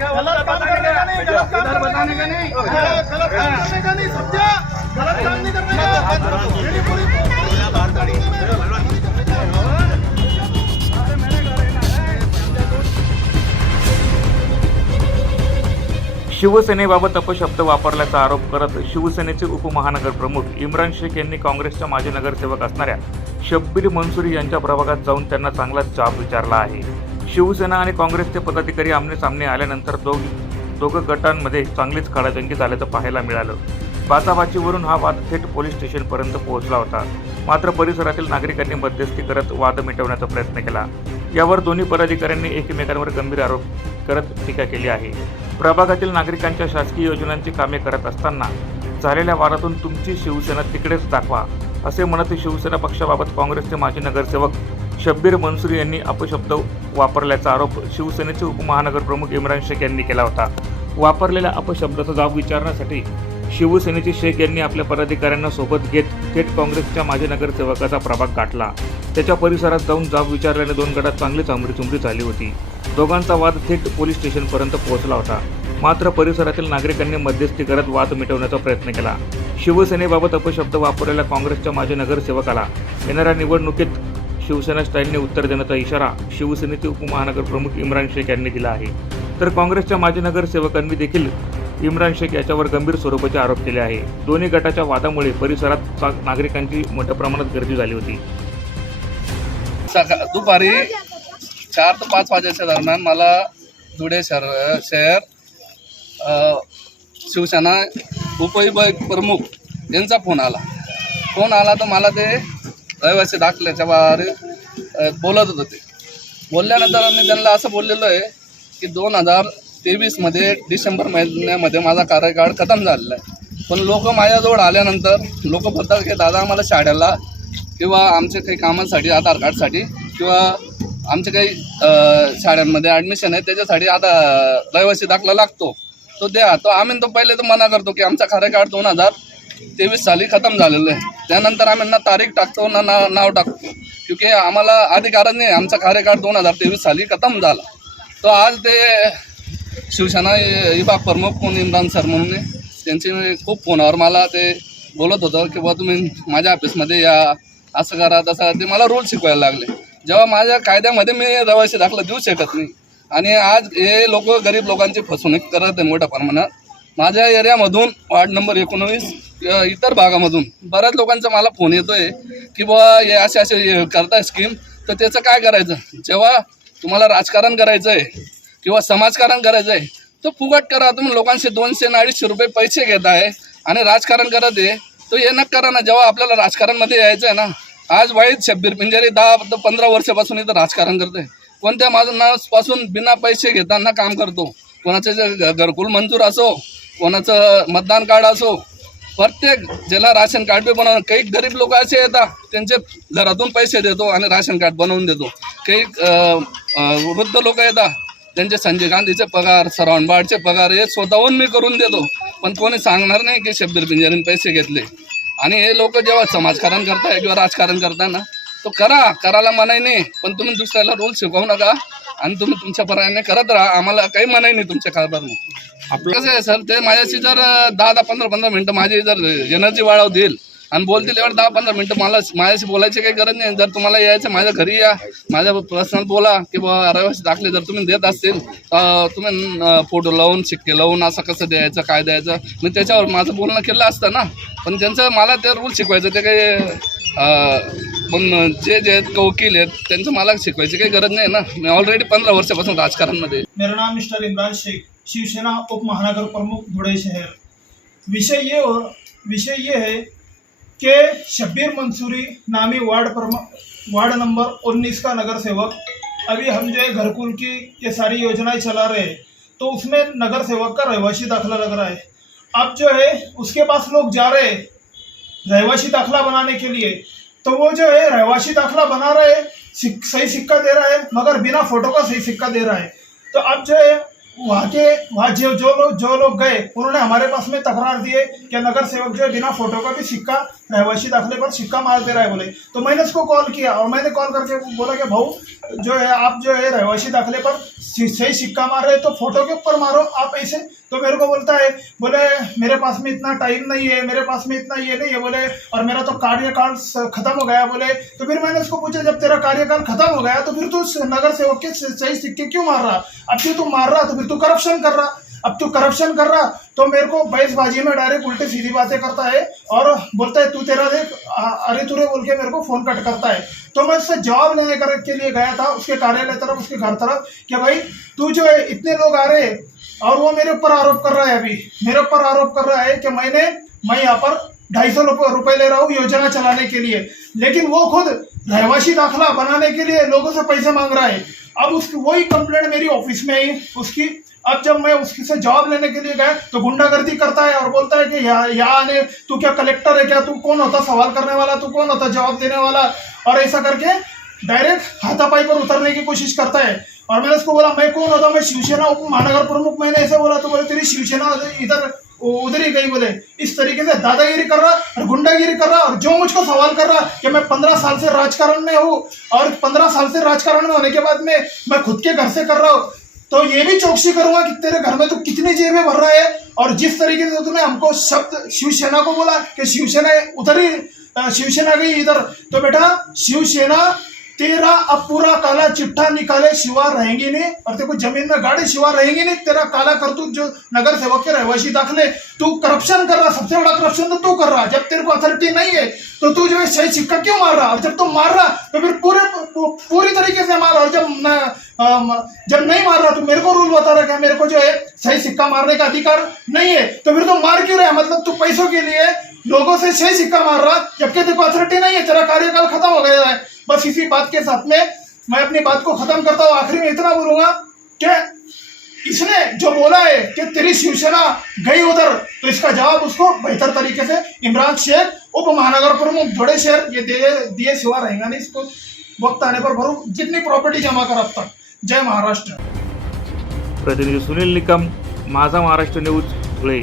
गलत काम करने का नहीं? गलत काम का बताने का नहीं? गलत काम करने का नहीं? समझा गलत काम नहीं करने का? मेरी पूरी। शिवसेनेबाबत अपशब्द वापरल्याचा आरोप करत शिवसेनेचे उपमहानगर प्रमुख इम्रान शेख यांनी काँग्रेसच्या माजी नगरसेवक असणाऱ्या शब्बीर मनसुरी यांच्या प्रभागात जाऊन त्यांना चांगलाच जाब विचारला आहे. शिवसेना आणि काँग्रेसचे पदाधिकारी आमने सामने आल्यानंतर दोघ दोघं गटांमध्ये चांगलीच खडाजंगी झाल्याचं पाहायला मिळालं. बाचाबाचीवरून हा वाद थेट पोलीस स्टेशनपर्यंत पोहोचला होता. मात्र परिसरातील नागरिकांनी मध्यस्थी करत वाद मिटवण्याचा प्रयत्न केला. यावर दोन्ही पदाधिकाऱ्यांनी एकमेकांवर गंभीर आरोप करत टीका केली आहे. प्रभागातील नागरिकांच्या शासकीय योजनांची कामे करत असताना झालेल्या वादातून तुमची शिवसेना तिकडेच दाखवा असे म्हणत शिवसेना पक्षाबाबत काँग्रेसचे माजी नगरसेवक शब्बीर मनसुरी यांनी अपशब्द वापरल्याचा आरोप शिवसेनेचे उपमहानगरप्रमुख इम्रान शेख यांनी केला होता. वापरलेल्या अपशब्दाचा जाब विचारण्यासाठी शिवसेनेचे शेख यांनी आपल्या पदाधिकाऱ्यांना सोबत घेत थेट काँग्रेसच्या माजी नगरसेवकाचा प्रभाग गाठला. त्याच्या परिसरात जाऊन जाब विचारल्याने दोन गटात चांगलीच आमरीचुमरी झाली होती. दोघांचा वाद थेट पोलीस स्टेशनपर्यंत पोहोचला होता. मात्र परिसरातील नागरिकांनी मध्यस्थी करत वाद मिटवण्याचा प्रयत्न केला. शिवसेनेबाबत अपशब्द वापरलेल्या काँग्रेसच्या माजी नगरसेवकाला येणाऱ्या निवडणुकीत शिवसेना स्टाईलने उत्तर देण्याचा इशारा शिवसेनेचे उपमहानगर प्रमुख इम्रान शेख यांनी दिला आहे. तर काँग्रेसच्या माजी नगरसेवकांनी देखील इम्रान शेख याच्यावर गंभीर स्वरूपाचे आरोप केले आहे. दोन्ही गटाच्या वादामुळे परिसरात नागरिकांची मोठ्या प्रमाणात गर्दी झाली होती. दुपारी चार ते पाच वाजेच्या दरम्यान मला धुळे शहर शहर शिवसेना उपविभाग प्रमुख यांचा फोन आला. फोन आला तर मला ते रहिवासी दाखल्याच्या बाहेर बोलत होते ते. बोलल्यानंतर आम्ही त्यांना असं बोललेलो आहे की दोन हजार तेवीसमध्ये डिसेंबर महिन्यामध्ये माझा कार्यकाळ खतम झालेला आहे. पण लोक माझ्याजवळ आल्यानंतर लोक बोलतात की दादा आम्हाला शाळेला किंवा आमच्या काही कामांसाठी आधार कार्डसाठी किंवा आमच्या काही शाळांमध्ये ॲडमिशन आहे त्याच्यासाठी आता रहिवासी दाखला लागतो. तो द्या. तो आम्ही तो पहिले तर मना करतो की आमचा कार्यकाळ दोन हजार तेवीस साली खतम झालेलं आहे. त्यानंतर आम्ही ना तारीख टाकतो ना ना नाव टाकतो. क्योंकि आम्हाला अधिकारच नाही आमचा कार्यकाळ दोन हजार तेवीस साली खतम झाला. तो आज ते शिवसेना विभाग प्रमुख कोण इम्रान सर म्हणून त्यांचे खूप फोनावर मला ते बोलत होतं की बाबा तुम्ही माझ्या ऑफिसमध्ये या असं करा तसं ते मला रूल शिकवायला लागले. जेव्हा माझ्या कायद्यामध्ये मी रहिवासी दाखला देऊ शकत नाही. आणि आज हे लोक गरीब लोकांची फसवणूक करत आहे मोठ्या प्रमाणात. माझ्या एरियामधून वार्ड नंबर एकोणवीस इतर भागामधून बऱ्याच लोकांचा मला फोन येतोय की बुवा हे असे असे करताय स्कीम तर त्याचं काय करायचं? जेव्हा तुम्हाला राजकारण करायचं आहे किंवा समाजकारण करायचं आहे तर फुगट करा. तुम्ही लोकांचे दोनशे आणि अडीचशे रुपये पैसे घेत आहे आणि राजकारण करत आहे तो हे नक करा ना. जेव्हा आपल्याला राजकारणमध्ये यायचं आहे ना आज वाईट शब्बीर पिंजारी दहा पंधरा वर्षापासून इथं राजकारण करते कोणत्या माणसापासून बिना पैसे घेताना काम करतो? कोणाचं जे घरकुल मंजूर असो कोणाचं मतदान कार्ड असो प्रत्येक ज्याला राशन कार्ड बी बनवून काही गरीब लोक असे येतात त्यांचे घरातून पैसे देतो आणि राशन कार्ड बनवून देतो. काही वृद्ध लोक येतात त्यांचे संजय गांधीचे पगार सरवणबाडचे पगार हे स्वतःहून मी करून देतो. पण कोणी सांगणार नाही की शब्बीर पिंजारीने पैसे घेतले. आणि हे लोक जेव्हा समाजकारण करताय किंवा राजकारण करताय ना तो करा करायला मनाई नाही. पण तुम्ही दुसऱ्याला रूल शिकवू नका. आणि तुम्ही तुमच्या पर्यायाने करत राहा. आम्हाला काही मनाई नाही तुमच्या कारभार आपलं कसं आहे सर ते माझ्याशी जर दहा दहा पंधरा पंधरा मिनटं माझी जर एनर्जी वाढव देईल आणि बोलतील एवढं दहा पंधरा मिनटं मला माझ्याशी बोलायची काही गरज नाही. जर तुम्हाला यायचं माझ्या घरी या. माझ्या पर्सनल बोला की बाबा रहिवासी दाखले जर तुम्ही देत असतील तर तुम्ही फोटो लावून शिक्के लावून असं कसं द्यायचं काय द्यायचं? मी त्याच्यावर माझं बोलणं केलं असतं ना. पण त्यांचं मला ते रूल शिकवायचं. ते काही पण जे जे आहेत वकील आहेत त्यांचं मला शिकवायची काही गरज नाही ना. मी ऑलरेडी पंधरा वर्षापासून राजकारणमध्ये मध्ये मेरा नाम मिस्टर इमरान शेख शिवसेना उपमहानगर प्रमुख धुळे शहर. विषय ये हो- विषय ये है कि शब्बीर मंसूरी नामी वार्ड प्रमुख वार्ड नंबर 19 का नगर सेवक अभी हम जो है घरकुल की ये सारी योजनाएं चला रहे हैं तो उसमें नगर सेवक का रहवासी दाखला लग रहा है। अब जो है उसके पास लोग जा रहे हैं रहवासी दाखला बनाने के लिए। तो वो जो है रहवासी दाखला बना रहे सिक, सही सिक्का दे रहा है मगर बिना फ़ोटो का सही सिक्का दे रहा है। तो अब जो है वहाँ के वहाँ जो जो लोग जो लोग गए उन्होंने हमारे पास में तकरार दिए कि नगर सेवक जो है बिना फ़ोटो का भी सिक्का रहवासी दाखिले पर सिक्का मार दे रहा है बोले। तो मैंने उसको कॉल किया और मैंने कॉल करके बोला कि भाऊ जो है आप जो है रहवासी दाखिले पर सही सिक्का मार रहे तो फ़ोटो के ऊपर मारो आप ऐसे तो मेरे को बोलता है, बोले, मेरे पास में इतना टाइम नहीं है, मेरे पास में इतना ये नहीं है, बोले, और मेरा तो कार्यकाल खत्म हो गया, बोले तो फिर मैंने उसको पूछा, जब तेरा कार्यकाल खत्म हो गया तो फिर तू नगर सेवक के सही सिक्के क्यों मार रहा? अब क्यों तू मार रहा तो फिर तू करप्शन कर रहा। अब तू करप्शन कर रहा तो मेरे को बहसबाजी में डायरेक्ट उल्टी सीधी बातें करता है, और बोलता है, तू तेरा देख अरे तुरे बोल के मेरे को फ़ोन कट करता है। तो मैं उससे जवाब लेने के लिए गया था, उसके कार्यालय तरफ़, उसके घर तरफ़, कि भाई, तू जो है, इतने लोग आ रहे और वो मेरे ऊपर आरोप कर रहा है अभी। मेरे ऊपर आरोप कर रहा है कि मैंने, मैं यहाँ पर ढाई सौ रुपये ले रहा हूँ योजना चलाने के लिए। लेकिन वो खुद रहवासी दाखला बनाने के लिए लोगों से पैसे मांग रहा है। अब उसकी वही कंप्लेंट मेरी ऑफ़िस में आई। उसकी, अब जब मैं उसकी से जवाब लेने के लिए गया तो गुंडागर्दी करता है और बोलता है कि यहाँ यहाँ आने, तू क्या कलेक्टर है क्या? तू कौन होता सवाल करने वाला? तू कौन होता जवाब देने वाला? और ऐसा करके डायरेक्ट हाथापाई पर उतरने की कोशिश करता है। और मैंने उसको बोला, मैं कौन होता? मैं शिवसेना उप महानगर प्रमुख मैंने ऐसे बोला। तो बोले, तेरी शिवसेना इधर उधर ही गई। बोले, इस तरीके से दादागिरी कर रहा और गुंडागिरी कर रहा और जो मुझको सवाल कर रहा कि मैं पंद्रह साल से राजकारण में हूँ और पंद्रह साल से राजकारण में होने के बाद में मैं खुद के घर से कर रहा हूँ तो ये भी चौकसी करूँगा कि तेरे घर में तू कितनी जेबें भर रहा है और जिस तरीके से तूने हमको शब्द, शिवसेना को बोला कि शिवसेना उधर ही शिवसेना गई इधर। तो बेटा, शिवसेना तेरा अब पूरा काला चिट्ठा निकाले शिवा रहेंगे नहीं और तेरे को ज़मीन में गाड़ी शिवा रहेंगी नहीं तेरा काला करतूत जो नगर सेवक के रहवासी दाखले तू करप्शन कर रहा सबसे बड़ा करप्शन तो तू कर रहा जब तेरे को अथॉरिटी नहीं है तो तू जो है सही सिक्का क्यों मार रहा और जब तू मार रहा तो फिर पूरे पूरी तरीके से मार और जब न, जब नहीं मार रहा तो मेरे को रूल बता रहा है मेरे को जो है सही सिक्का मारने का अधिकार नहीं है तो फिर तू मार क्यों रहा मतलब तू पैसों के लिए लोगों से सही सिक्का मार रहा जबकि तेरे को अथॉरिटी नहीं है तेरा कार्यकाल खत्म हो गया है। बस इसी बात के साथ में मैं अपनी बात को खत्म करता हूँ, आखिरी में इतना बोलूँगा कि इसने जो बोला है कि तेरी शिवसेना गई उधर तो इसका जवाब उसको बेहतर तरीके से इमरान शेख उप महानगर प्रमुख बड़े शेर ये दिए सिवा रहेगा नहीं, इसको वक्त आने पर भरू, जितनी प्रॉपर्टी जमा कर अब तक। जय महाराष्ट्र। प्रतिनिधी सुनील निकम, माझा महाराष्ट्र न्यूज़ धुळे।